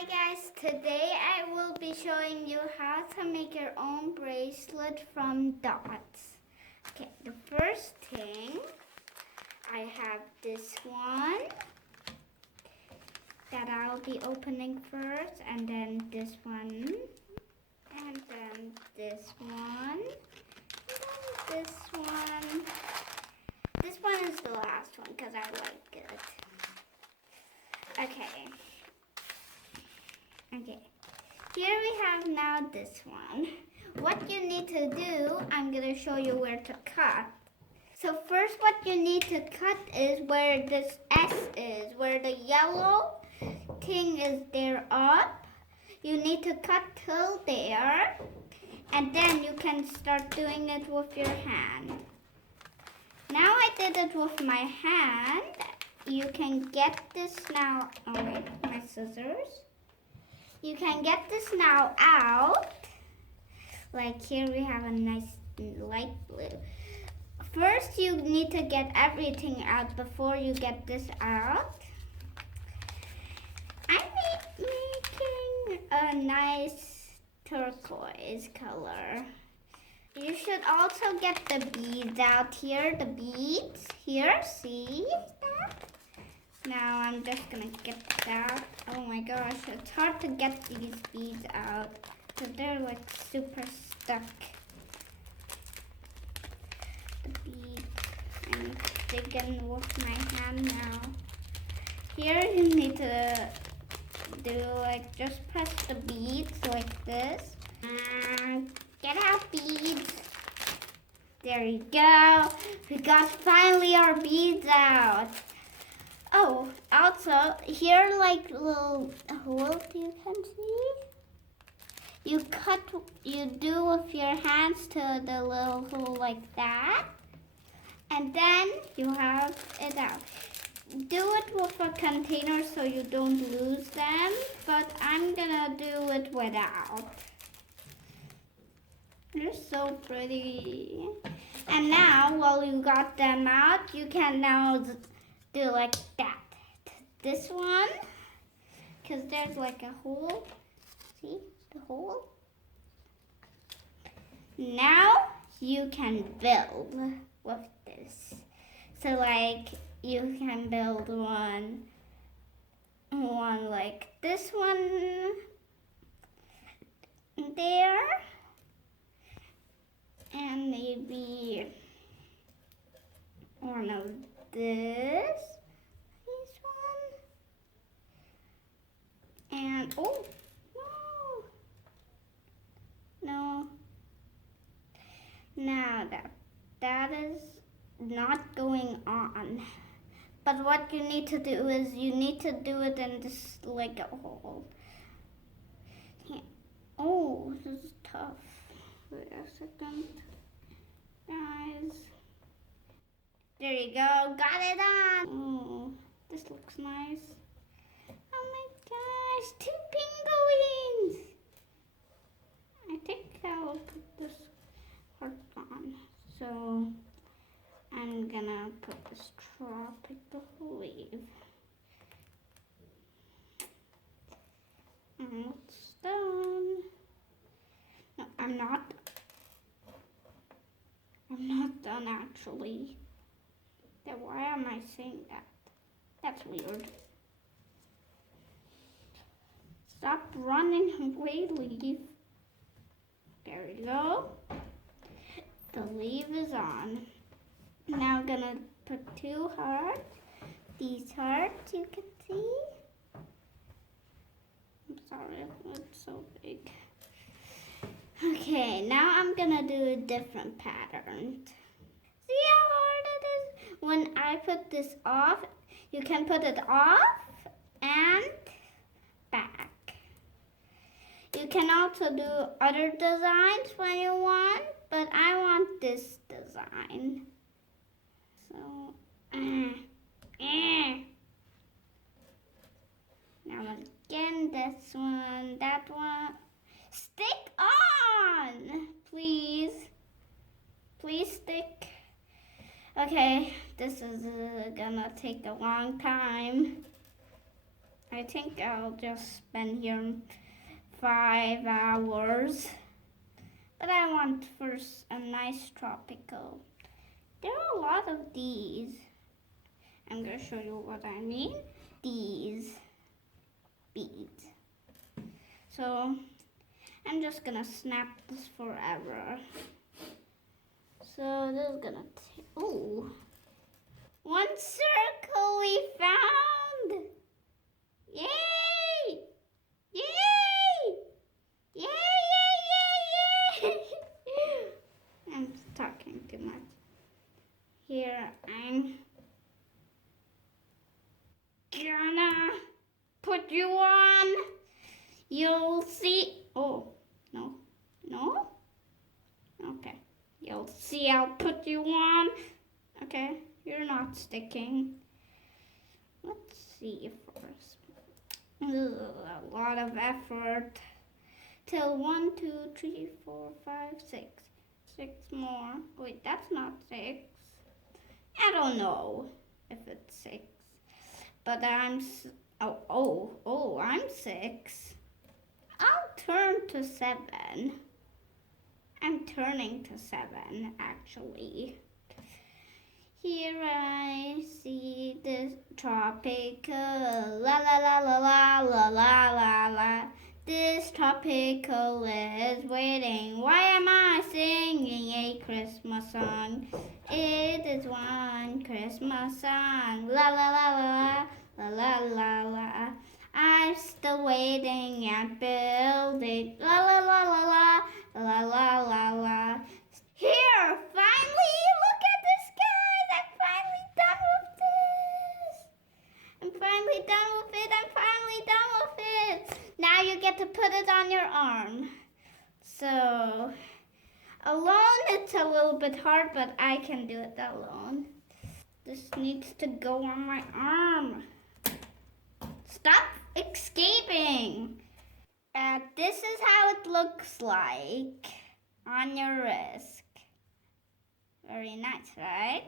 Hi guys, today I will be showing you how to make your own bracelet from dots. Okay, the first thing, I have this one that I'll be opening first, and then this one, and then this one, and then this one. This one is the last one because I like it. Okay. Here we have now this one. What you need to do, I'm going to show you where to cut. So first what you need to cut is where this S is, where the yellow thing is there up. You need to cut till there, and then you can start doing it with your hand. Now I did it with my hand. You can get this now, oh wait, my scissors. You can get this now out. Like here we have a nice light blue. First you need to get everything out before you get this out. I'm making a nice turquoise color. You should also get the beads out here. The beads here, see that? Now I'm just gonna get that. Oh my gosh, it's hard to get these beads out because they're like super stuck. The beads, I'm digging with my hand now. Here you need to do like, just press the beads like this. And get out beads. There you go. We got finally our beads out. Oh, also, here like little holes you can see. You do with your hands to the little hole like that. And then you have it out. Do it with a container so you don't lose them, but I'm gonna do it without. They're so pretty. And now, while you got them out, you can now do like that. This one, because there's like a hole. See the hole? Now you can build with this. So like you can build one like this one there, and maybe one of this one, and oh no, now that is not going on. But what you need to do is you need to do it in this like a hole. Oh, this is tough. Wait a second, guys. There you go, got it on. Oh, this looks nice. Oh my gosh, 2 penguins. I think I'll put this heart on. So I'm gonna put this tropical wave. And it's done. No, I'm not done actually. Then why am I saying that? That's weird. Stop running away, leaf. There we go. The leaf is on. Now I'm gonna put 2 hearts. These hearts you can see. I'm sorry, it's so big. Okay, now I'm gonna do a different pattern. See how hard it is? When I put this off, you can put it off and back. You can also do other designs when you want, but I want this design. So, now again, this one, that one. Stick on, please. Please stick. Okay, this is gonna take a long time. I think I'll just spend here 5 hours. But I want first a nice tropical. There are a lot of these. I'm going to show you what I mean. These beads. So I'm just going to snap this forever. So this is going to take, oh, one circle we found. Yay! Yay! Yay, yay, yay, yay! I'm talking too much. Here I'm gonna put you on. You'll see. Oh, no, no. Okay, you'll see. I'll put you on. Okay, you're not sticking. Let's see first. A lot of effort. Till 1, 2, 3, 4, 5, 6. 6 more. Wait, that's not 6. I don't know if it's 6. But I'm I'm 6. I'll turn to 7. I'm turning to 7 actually. Here I see this tropical la la la la la la la la la. This tropical is waiting. Why am I singing a Christmas song? It is one Christmas song. La la la la la la la la. I'm still waiting and building. La la la la la la la la la. Here, finally, look at this, guys. I'm finally done with this. I'm finally done with it. I'm finally done with it. Now you get to put it on your arm. So, alone it's a little bit hard, but I can do it alone. This needs to go on my arm. Stop escaping. This is how it looks like on your wrist. Very nice, right?